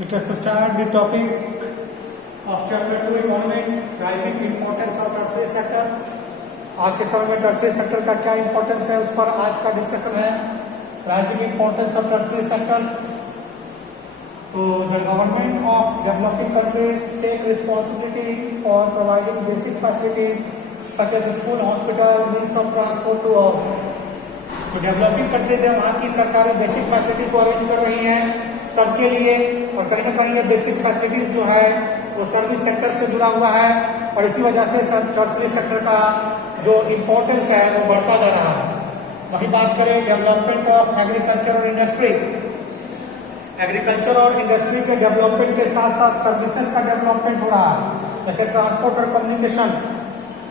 Let us start the topic of chapter 2 economics, rising importance of tertiary sector. आज के समय में tertiary sector का क्या इंपॉर्टेंस है उस पर आज का डिस्कशन है. Rising importance of tertiary sectors. तो the government of developing countries take responsibility for providing basic facilities such as school, hospital, means of transport to all. तो डेवलपिंग कंट्रीज है, वहाँ की सरकारें बेसिक फैसिलिटी को अरेंज कर रही हैं सबके लिए, और कहीं ना कहीं ये बेसिक फैसिलिटीज जो है वो सर्विस सेक्टर से जुड़ा हुआ है, और इसी वजह से टर्सरी सेक्टर का जो इम्पोर्टेंस है वो बढ़ता जा रहा है. वही बात करें डेवलपमेंट ऑफ एग्रीकल्चर और इंडस्ट्री. एग्रीकल्चर और इंडस्ट्री के डेवलपमेंट के साथ साथ सर्विसेज का डेवलपमेंट हो रहा है, जैसे ट्रांसपोर्ट और communication.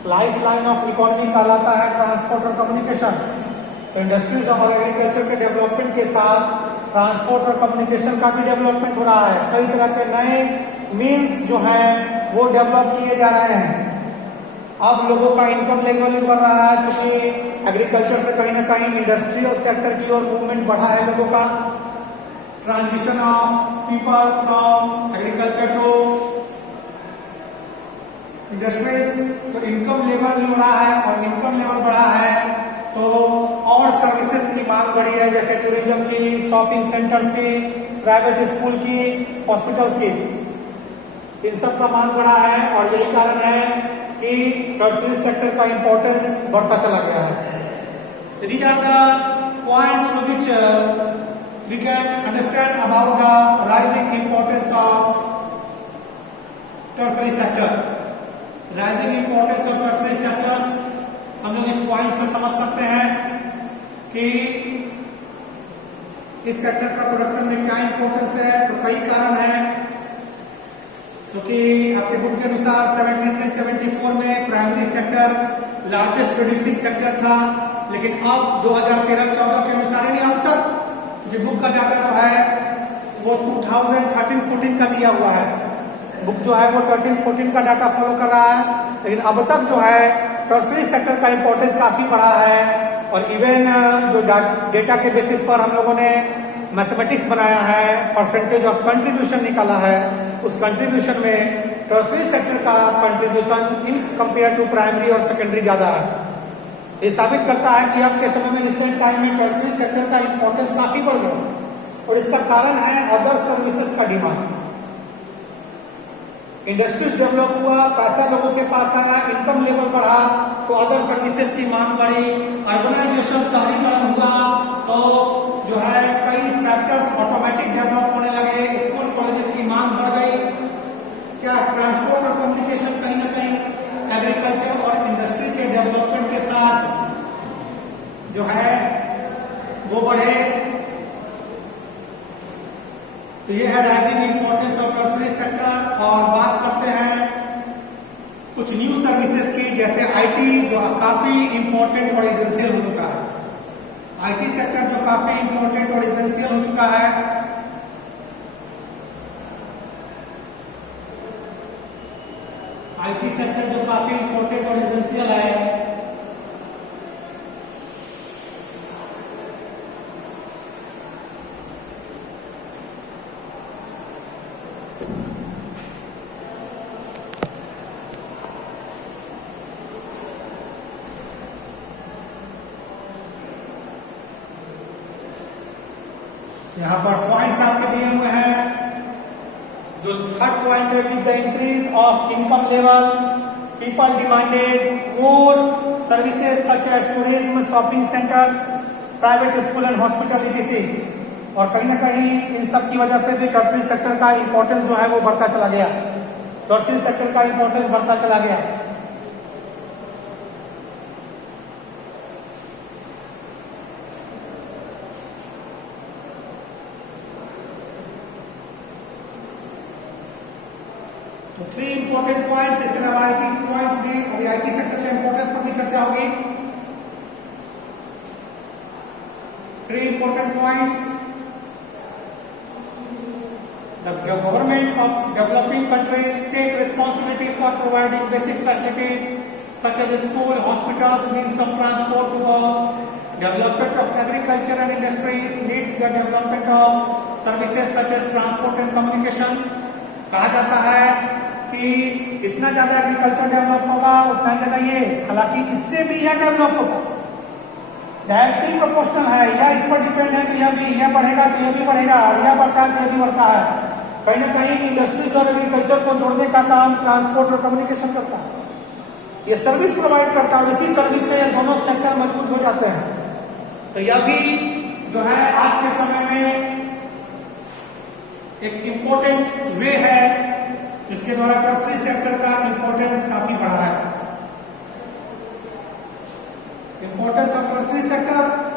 Life line of economy कहलाता है ट्रांसपोर्ट और कम्युनिकेशन. तो इंडस्ट्रीज और एग्रीकल्चर के डेवलपमेंट के साथ ट्रांसपोर्ट और कम्युनिकेशन का भी डेवलपमेंट हो रहा है. कई तरह के नए मीन्स जो हैं वो डेवलप किए जा रहे हैं. अब लोगों का इनकम लेवल भी बढ़ रहा है, क्योंकि एग्रीकल्चर से कहीं ना कहीं इंडस्ट्रियल सेक्टर की ओर मूवमेंट बढ़ा है लोगों का. Transition of people from agriculture to industries. तो इनकम लेवल भी बढ़ा है, और इनकम लेवल बढ़ा है तो और सर्विसेज की मांग बढ़ी है, जैसे टूरिज्म की, शॉपिंग सेंटर्स की, प्राइवेट स्कूल की, हॉस्पिटल्स की. इन सब का मांग बढ़ा है, और यही कारण है कि टर्सरी सेक्टर का इंपॉर्टेंस बढ़ता चला गया है. These are the points through which we can understand about the rising importance of tertiary sector. Rising importance of tertiary sectors हम लोग इस पॉइंट से समझ सकते हैं कि इस सेक्टर का प्रोडक्शन में क्या इंपॉर्टेंस है. तो कई कारण हैं, क्योंकि आपके बुक के अनुसार 73-74 में primary sector largest producing sector था, लेकिन अब 2013-14 के अनुसार यानी अब तक, क्योंकि बुक का डाटा जो है वो 2013-14 का दिया हुआ है. बुक जो है वो 13-14 का डाटा फॉलो कर रहा है, लेकिन अब तक जो है टर्सरी सेक्टर का इंपॉर्टेंस काफी बढ़ा है. और इवन जो डेटा के बेसिस पर हम लोगों ने मैथमेटिक्स बनाया है, परसेंटेज ऑफ कंट्रीब्यूशन निकाला है, उस कंट्रीब्यूशन में टर्सरी सेक्टर का contribution in compare to primary और सेकेंडरी ज्यादा है. ये साबित करता है कि अब के समय में रिसेंट टाइम में टर्सरी सेक्टर का इंपॉर्टेंस काफी बढ़ गया, और इसका कारण है अदर सर्विसेज का डिमांड. इंडस्ट्रीज डेवलप हुआ, पैसा लोगों के पास आया, इनकम लेवल बढ़ा, तो अदर सर्विसेज की मांग बढ़ी. अर्बनाइजेशन, शहरीकरण हुआ, तो जो है कई फैक्टर्स ऑटोमेटिक डेवलप होने लगे, स्कूल कॉलेजेस की मांग बढ़ गई. क्या ट्रांसपोर्ट और कम्युनिकेशन कहीं ना कहीं एग्रीकल्चर और इंडस्ट्री के डेवलपमेंट के साथ जो है वो बढ़े. तो ये है rising importance of tertiary sector. और बात करते हैं कुछ न्यू सर्विसेज की, जैसे आईटी जो काफी इंपॉर्टेंट और एसेंशियल हो चुका है. आईटी सेक्टर जो काफी इंपॉर्टेंट और एसेंशियल हो चुका है. आईटी सेक्टर जो काफी इंपॉर्टेंट और एसेंशियल है, यहाँ पर पॉइंट्स आपके दिए हुए हैं. जो थर्ड पॉइंट है, with the increase of income level people demanded more services such as tourism, shopping centres, private school and hospital etc. और कहीं ना कहीं इन सब की वजह से भी टर्सरी सेक्टर का इंपॉर्टेंस जो है वो बढ़ता चला गया. टर्सरी सेक्टर का इंपॉर्टेंस बढ़ता चला गया. तो 3 इंपॉर्टेंट पॉइंट्स, इसके अलावा आईटी पॉइंट्स भी, अभी आईटी सेक्टर के इंपॉर्टेंस पर भी चर्चा होगी. 3 important points. The government of developing countries take responsibility for providing basic facilities such as school, hospitals, means of transport to all. Development of agriculture and industry needs the development of services such as transport and communication. कहा जाता है कि जितना ज्यादा agriculture develop होगा उतना ज्यादा ये, हालांकि इससे भी यह डेवलप होगा, डायरेक्टली प्रोपोर्शनल है, या इस पर डिपेंड है कि यह बढ़ेगा तो यह भी बढ़ेगा, और यह बढ़ता है तो यह भी बढ़ता है। कहीं ना कहीं इंडस्ट्रीज और एग्रीकल्चर को जोड़ने का काम ट्रांसपोर्ट और कम्युनिकेशन करता है, ये सर्विस प्रोवाइड करता है, और इसी सर्विस से ये दोनों सेक्टर मजबूत हो जाते हैं। तो यह भी जो है आज के समय में एक इम्पोर्टेंट वे है जिसके द्वारा टर्सरी सेक्टर का इंपॉर्टेंस काफी बढ़ा है। इंपॉर्टेंस ऑफ टर्सरी सेक्टर,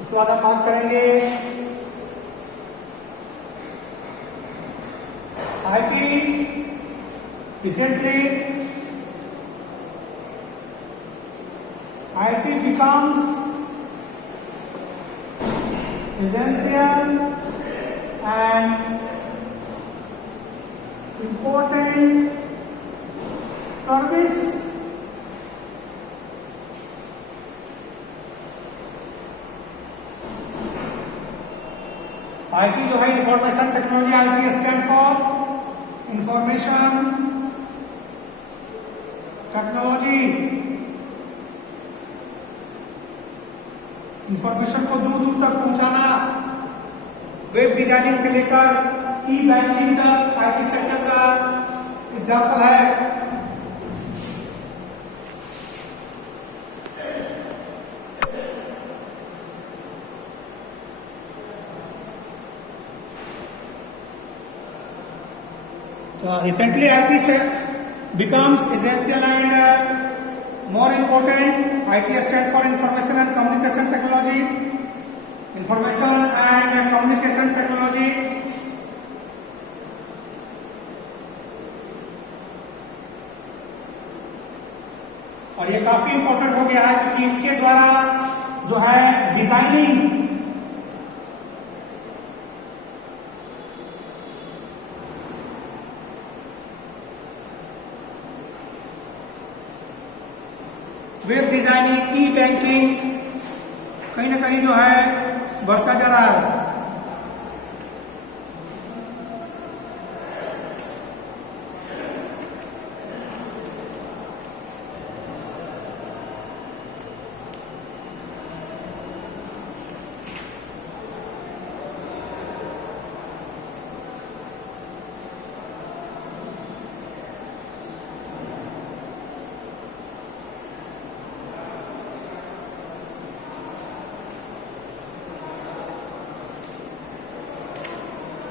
इसके बाद हम बात करेंगे IT. Recently IT becomes essential and important service IT जो है information technology, IT stand for information technology. Information को दूर दूर तक पहुंचाना, वेब डिजाइनिंग से लेकर ई बैंकिंग तक आईटी सेक्टर का एग्जाम्पल है। Recently, IT becomes essential and more important. IT stands for Information and Communication Technology. Information and Communication Technology. और ये काफी इंपॉर्टेंट हो गया है क्योंकि इसके द्वारा जो है डिजाइनिंग, वेब डिजाइनिंग, ई बैंकिंग कहीं ना कहीं जो है बढ़ता जा रहा है।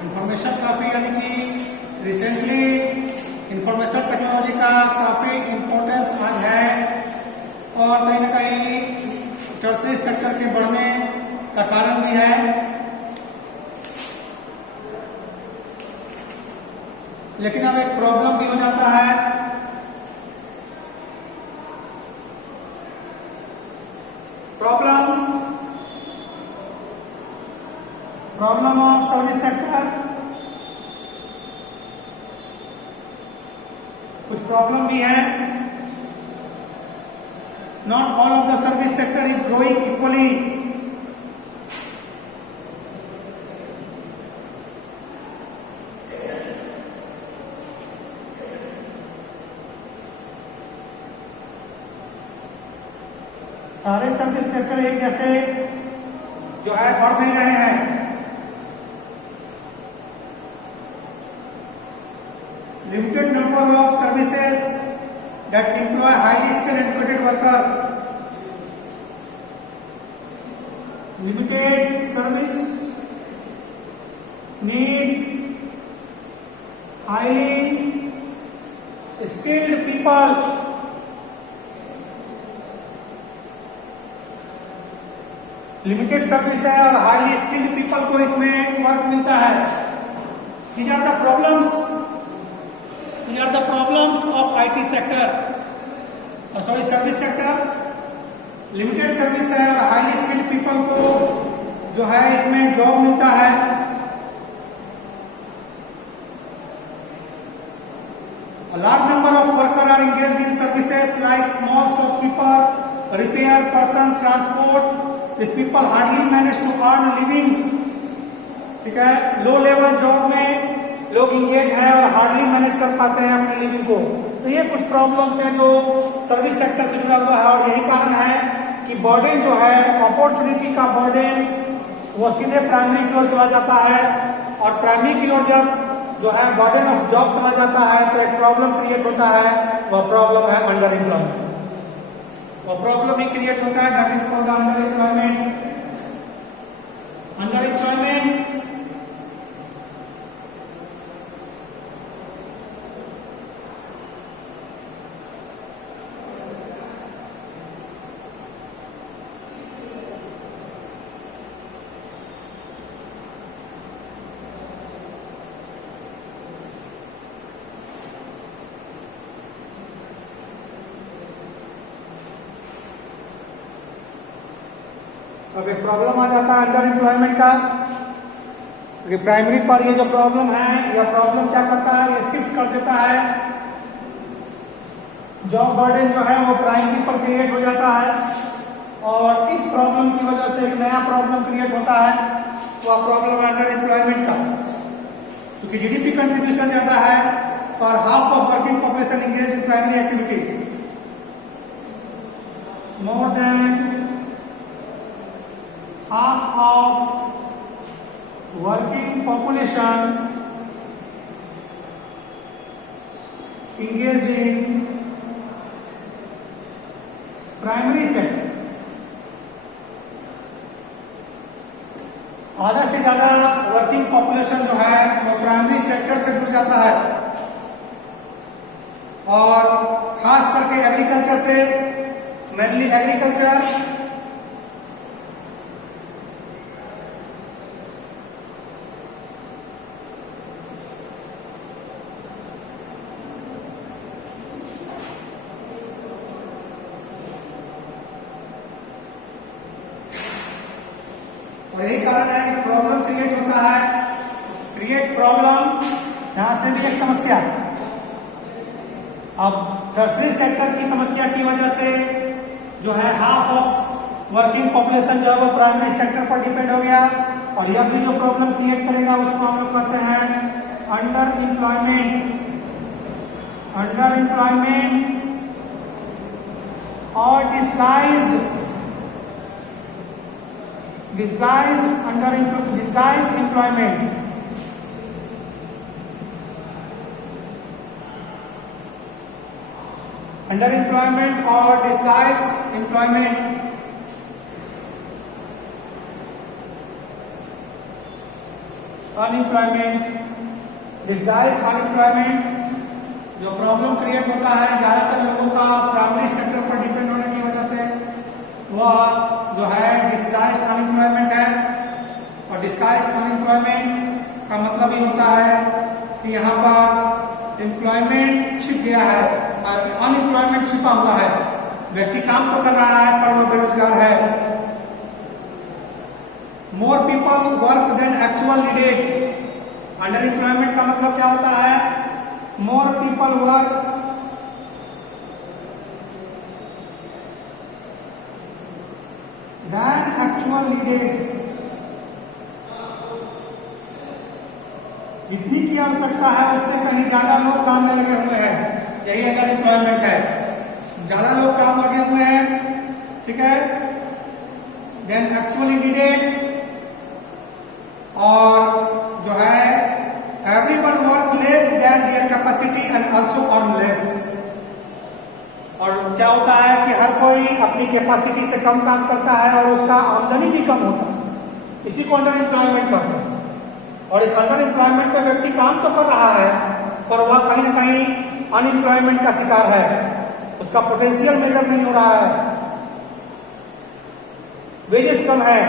इंफॉर्मेशन काफी, यानी कि रिसेंटली इंफॉर्मेशन टेक्नोलॉजी का काफी इंपॉर्टेंस आज है और कहीं ना कहीं टर्सरी सेक्टर के बढ़ने का कारण भी है। लेकिन अब एक प्रॉब्लम भी हो जाता है, प्रॉब्लम ऑफ सर्विस सेक्टर। कुछ प्रॉब्लम भी है। Not all of the service sector is growing equally. सारे सर्विस सेक्टर एक जैसे जो है बढ़ नहीं रहे हैं। Limited number of services that employ highly skilled and educated worker. Limited service need highly skilled people. Limited service है और हाईली स्किल्ड पीपल को इसमें वर्क मिलता है। These are the problems of IT sector, service sector. Limited service है और highly skilled people को जो है इसमें जॉब मिलता है। A large number of workers are engaged in services like small shopkeeper, repair person, transport. These people hardly manage to earn a living. ठीक है, लो लेवल जॉब में लोग इंगेज हैं और हार्डली मैनेज कर पाते हैं अपने लिविंग को। तो ये कुछ प्रॉब्लम्स हैं जो सर्विस सेक्टर से जुड़ा हुआ है और यही कारण है कि बर्डन जो है, अपॉर्चुनिटी का बर्डन वो सीधे प्राइमरी की ओर चला जाता है और प्राइमरी की ओर जब जो है बर्डन ऑफ जॉब चला जाता है तो एक प्रॉब्लम क्रिएट होता है। वह प्रॉब्लम है अंडर एम्प्लॉयमेंट। वह प्रॉब्लम ही क्रिएट होता है, that is called under employment. Under employment अब एक प्रॉब्लम आ जाता है अंडर एम्प्लॉयमेंट का। क्योंकि प्राइमरी पर ये जो प्रॉब्लम है, यह प्रॉब्लम क्या करता है, ये शिफ्ट कर देता है। जॉब बर्डन जो है वो प्राइमरी पर क्रिएट हो जाता है और इस प्रॉब्लम की वजह से एक नया प्रॉब्लम क्रिएट होता है। वह प्रॉब्लम है अंडर एम्प्लॉयमेंट का। क्योंकि जीडीपी कंट्रीब्यूशन ज्यादा है और half of working population engage in primary activity. More than half of working population engaged in primary sector। आधा से ज्यादा वर्किंग पॉपुलेशन जो है वो प्राइमरी सेक्टर से जुड़ जाता है और खास करके एग्रीकल्चर से, मेनली एग्रीकल्चर, और यही कारण है प्रॉब्लम क्रिएट होता है। क्रिएट प्रॉब्लम, यहां से एक समस्या। अब टर्शरी सेक्टर की समस्या की वजह से जो है हाफ ऑफ वर्किंग पॉपुलेशन जो है वो प्राइमरी सेक्टर पर डिपेंड हो गया और यह भी जो प्रॉब्लम क्रिएट करेगा उसको हम लोग कहते हैं अंडर एम्प्लॉयमेंट। अंडर एम्प्लॉयमेंट और डिस्गाइज्ड employment। अंडर एम्प्लॉयमेंट और disguised employment. Unemployment, disguised unemployment जो प्रॉब्लम क्रिएट होता है ज्यादातर लोगों का प्राइमरी सेक्टर पर डिपेंड होने की वजह से, वह जो है डिस्गाइज्ड अनएम्प्लॉयमेंट है। और डिस्गाइज्ड अनएम्प्लॉयमेंट का मतलब ये होता है कि यहाँ पर एम्प्लॉयमेंट छिप गया है और अनएम्प्लॉयमेंट छिपा हुआ है। व्यक्ति काम तो कर रहा है पर वो बेरोजगार है। More people work than actual needed. Underemployment का मतलब क्या होता है, more people work than actual needed। जितनी की आवश्यकता है उससे कहीं ज्यादा लोग काम में लगे हुए हैं। यही अंडर एम्प्लॉयमेंट है, ज्यादा लोग काम लगे हुए हैं। ठीक है, देन एक्चुअली नीडेड और जो है everyone work less than their capacity and also earn less. और क्या होता है कि हर कोई अपनी कैपेसिटी से कम काम करता है और उसका आमदनी भी कम होता है। इसी को अंडर एम्प्लॉयमेंट कहते हैं। और इस अंडर एम्प्लॉयमेंट में व्यक्ति काम तो कर रहा है पर वह कहीं ना कहीं अनएम्प्लॉयमेंट का शिकार है, उसका पोटेंशियल मेजर नहीं हो रहा है। वेजेस कम है,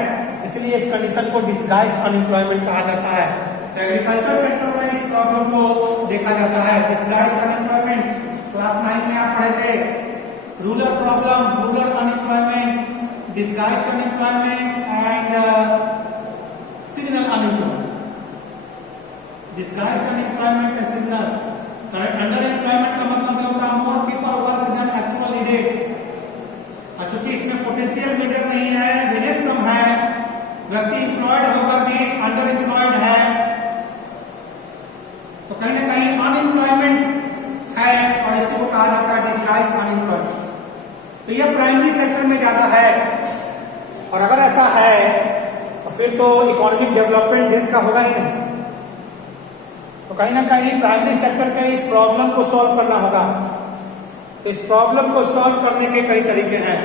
इसलिए इस कंडीशन को डिसगाइज्ड अनएम्प्लॉयमेंट कहा जाता है। तो एग्रीकल्चर सेक्टर में इस प्रॉब्लम को देखा जाता है। डिसगाइज्ड अनएम्प्लॉयमेंट क्लास 9 में आप पढ़े थे। Rural problem, rural unemployment, disguised unemployment and seasonal unemployment. Disguised unemployment and seasonal. Underemployment का मतलब ये होता है more people work than actual needed. और चूंकि इसमें पोटेंशियल मेजर नहीं है, वेजेस कम है, व्यक्ति एम्प्लॉयड होकर भी अंडर एम्प्लॉयड है, तो कहीं ना कहीं अनएम्प्लॉयमेंट है और इसी को कहा जाता है डिसगाइज्ड अनएम्प्लॉयमेंट। तो यह प्राइमरी सेक्टर में ज्यादा है, और अगर ऐसा है तो फिर तो इकोनॉमिक डेवलपमेंट देश का होगा ही नहीं। तो कहीं ना कहीं प्राइमरी सेक्टर के इस प्रॉब्लम को सॉल्व करना होगा। तो इस प्रॉब्लम को सॉल्व करने के कई तरीके हैं।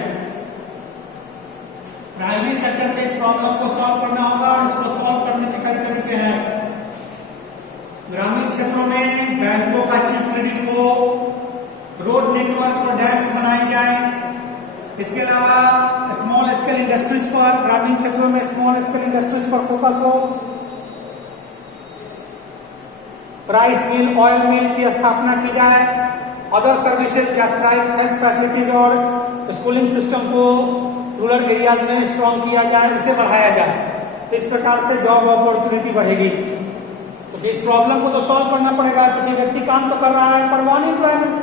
प्राइमरी सेक्टर के इस प्रॉब्लम को सॉल्व करना होगा और इसको सॉल्व करने के कई तरीके हैं। ग्रामीण क्षेत्रों में बैंकों का चीप क्रेडिट हो, रोड नेटवर्क और डैम्स बनाए जाए। इसके अलावा स्मॉल स्केल इंडस्ट्रीज पर, ग्रामीण क्षेत्रों में स्मॉल स्केल इंडस्ट्रीज पर फोकस हो। राइस मिल, ऑयल मिल की स्थापना की जाए। अदर सर्विसेज जैसे लाइक हेल्थ फैसिलिटीज और स्कूलिंग सिस्टम को रूरल एरियाज में स्ट्रॉन्ग किया जाए, इसे बढ़ाया जाए। तो इस प्रकार से जॉब अपॉर्चुनिटी बढ़ेगी। तो इस प्रॉब्लम को तो सॉल्व करना पड़ेगा, क्योंकि व्यक्ति काम तो कर रहा है पर वो अनएम्प्लॉयमेंट,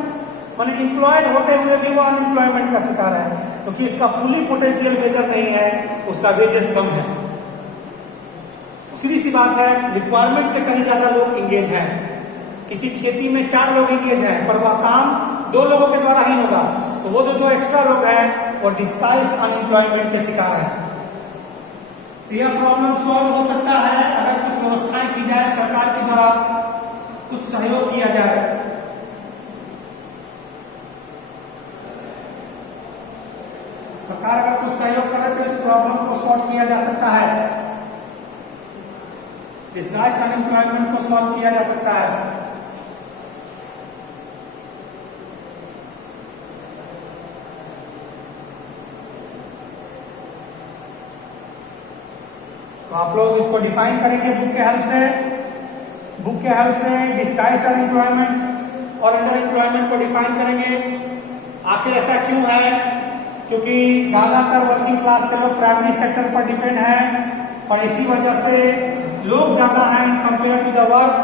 माने एम्प्लॉयड होते हुए भी वो अनएम्प्लॉयमेंट का शिकार है, क्योंकि तो उसका फुली पोटेंशियल मेजर नहीं है, उसका वेजेस कम है। सीधी सी बात है, रिक्वायरमेंट से कहीं ज्यादा लोग इंगेज हैं। किसी खेती में 4 लोग इंगेज हैं, पर वह काम 2 लोगों के द्वारा ही होगा, तो वो जो एक्स्ट्रा लोग हैं वो डिस्गाइज्ड अनएम्प्लॉयमेंट के शिकार है। तो यह प्रॉब्लम सॉल्व हो सकता है अगर कुछ व्यवस्थाएं की जाए, सरकार के द्वारा कुछ सहयोग किया जाए। सरकार अगर कुछ सहयोग करे तो इस प्रॉब्लम को सॉल्व किया जा सकता है, डिसगाइज्ड अनएम्प्लॉयमेंट को सॉल्व किया जा सकता है। तो आप लोग इसको डिफाइन करेंगे बुक के हेल्प से। बुक के हेल्प से डिसगाइज्ड अनएम्प्लॉयमेंट और अंडर एम्प्लॉयमेंट को डिफाइन करेंगे। आखिर ऐसा क्यों है? क्योंकि ज्यादातर वर्किंग क्लास के लोग प्राइमरी सेक्टर पर डिपेंड हैं और इसी वजह से लोग ज्यादा हैं in compare to the work,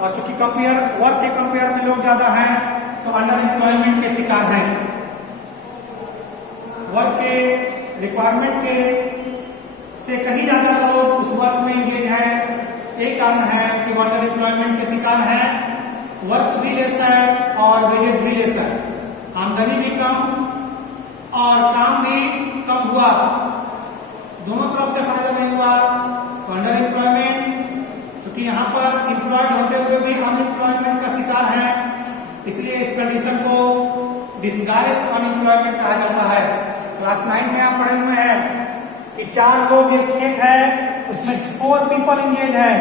और चूंकि वर्क के कंपेयर में लोग ज्यादा हैं तो अंडर एम्प्लॉयमेंट के शिकार हैं। वर्क के रिक्वायरमेंट के से कहीं ज्यादा लोग उस वर्क में इंगेज हैं। एक कारण है कि वो अंडर एम्प्लॉयमेंट के शिकार हैं। वर्क भी लेस है और वेजेस भी लेस है, आमदनी भी कम और काम भी कम हुआ, दोनों तरफ से फायदा नहीं हुआ। तो अंडर एम्प्लॉयमेंट, चूंकि यहाँ पर एम्प्लॉयड होते हुए भी अनएम्प्लॉयमेंट का शिकार है, इसलिए इस कंडीशन को डिसगाइज्ड अनएम्प्लॉयमेंट कहा जाता है। क्लास 9 में आप पढ़े हुए हैं कि 4 लोग एक खेत है, उसमें 4 पीपल इंगेज है,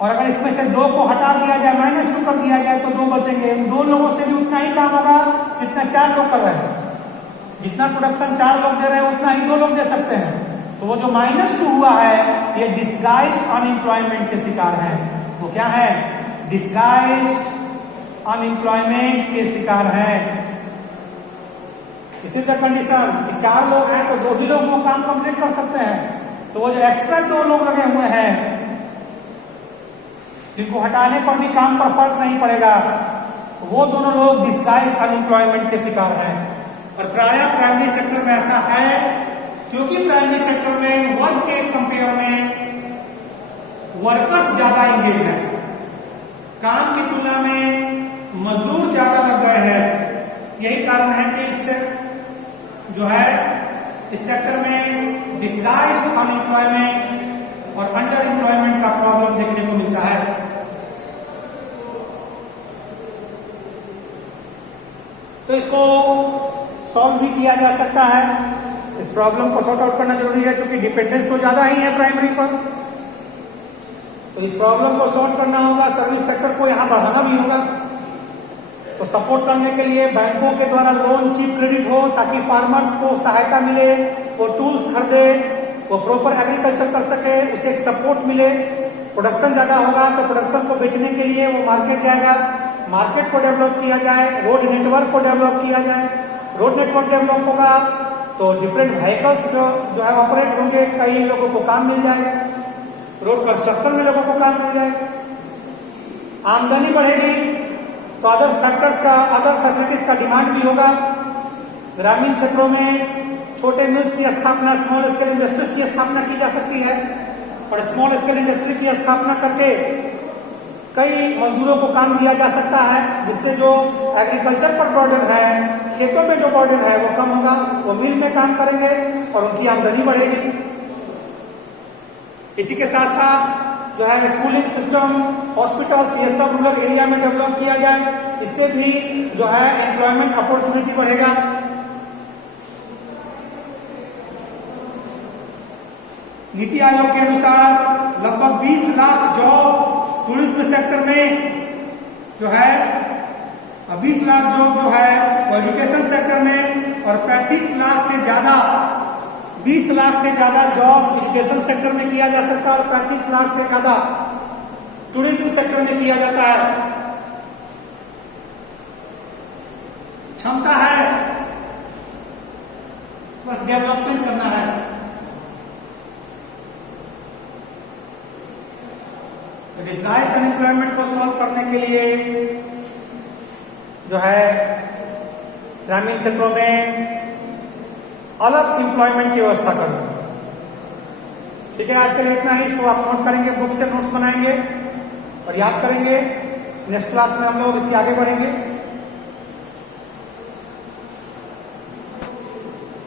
और अगर इसमें से 2 को हटा दिया जाए, -2 कर दिया जाए तो 2 बचेंगे। 2 लोगों से भी उतना ही काम होगा जितना 4 लोग कर रहे हैं। जितना प्रोडक्शन 4 लोग दे रहे हैं उतना ही 2 लोग दे सकते हैं। तो वो जो -2 हुआ है ये डिसगाइज्ड अनएम्प्लॉयमेंट के शिकार है। वो क्या है? डिसगाइज्ड अनएम्प्लॉयमेंट के शिकार है। इसी का कंडीशन कि 4 लोग हैं तो 2 ही लोग वो काम कंप्लीट कर सकते हैं। तो वो जो एक्स्ट्रा 2 लोग लगे हुए हैं जिनको हटाने पर भी काम पर फर्क नहीं पड़ेगा, वो दोनों लोग डिसगाइज्ड अनएम्प्लॉयमेंट के शिकार हैं। और प्रायः प्राइमरी सेक्टर में ऐसा है क्योंकि प्राइमरी सेक्टर में वर्क के कंपेयर में वर्कर्स ज्यादा इंगेज हैं, काम की तुलना में मजदूर ज्यादा लग गए हैं। यही कारण है कि जो है इस सेक्टर में डिसगाइज्ड अनएम्प्लॉयमेंट और अंडर एम्प्लॉयमेंट का प्रॉब्लम देखने को मिलता है। तो इसको सॉल्व भी किया जा सकता है। इस प्रॉब्लम को सॉर्ट आउट करना जरूरी है क्योंकि डिपेंडेंस तो ज्यादा ही है प्राइमरी पर। तो इस प्रॉब्लम को सॉल्व करना होगा, सर्विस सेक्टर को यहां बढ़ाना भी होगा। तो सपोर्ट करने के लिए बैंकों के द्वारा लोन चीप क्रेडिट हो ताकि फार्मर्स को सहायता मिले, वो टूल्स खरीदे, वो प्रॉपर एग्रीकल्चर कर सके, उसे एक सपोर्ट मिले। प्रोडक्शन ज़्यादा होगा तो प्रोडक्शन को बेचने के लिए वो मार्केट जाएगा, मार्केट को डेवलप किया जाए, रोड नेटवर्क को डेवलप किया जाए। रोड नेटवर्क डेवलप होगा तो डिफरेंट व्हीकल्स जो है ऑपरेट होंगे, कई लोगों को काम मिल जाएगा, रोड कंस्ट्रक्शन में लोगों को काम मिल जाएगा, आमदनी बढ़ेगी तो अदर फैक्टर्स का, अदर फैसिलिटीज का डिमांड भी होगा। ग्रामीण क्षेत्रों में छोटे मिल्स की स्थापना, स्मॉल स्केल इंडस्ट्रीज की स्थापना की जा सकती है और स्मॉल स्केल इंडस्ट्री की स्थापना करके कई मजदूरों को काम दिया जा सकता है, जिससे जो एग्रीकल्चर पर बर्डन है, खेतों में जो बर्डन है वो कम होगा, वो मिल में काम करेंगे और उनकी आमदनी बढ़ेगी। इसी के साथ साथ जो है स्कूलिंग सिस्टम, हॉस्पिटल्स, ये सब रूरल एरिया में डेवलप किया जाए, इससे भी जो है एम्प्लॉयमेंट अपॉर्चुनिटी बढ़ेगा। नीति आयोग के अनुसार लगभग 20 लाख जॉब टूरिज्म सेक्टर में जो है, 20 लाख जॉब जो है वो एजुकेशन सेक्टर में, और 35 लाख से ज्यादा, 20 लाख से ज्यादा जॉब्स एजुकेशन सेक्टर में किया जा सकता है और 35 लाख से ज्यादा टूरिज्म सेक्टर में किया जाता है। क्षमता है, बस डेवलपमेंट करना है। डिस्गाइज्ड अनएम्प्लॉयमेंट को सॉल्व करने के लिए जो है ग्रामीण क्षेत्रों में अलग एम्प्लॉयमेंट की व्यवस्था करनी। ठीक है, आज के लिए इतना ही। इसको आप नोट करेंगे, बुक से नोट्स बनाएंगे और याद करेंगे। नेक्स्ट क्लास में हम लोग इसके आगे बढ़ेंगे।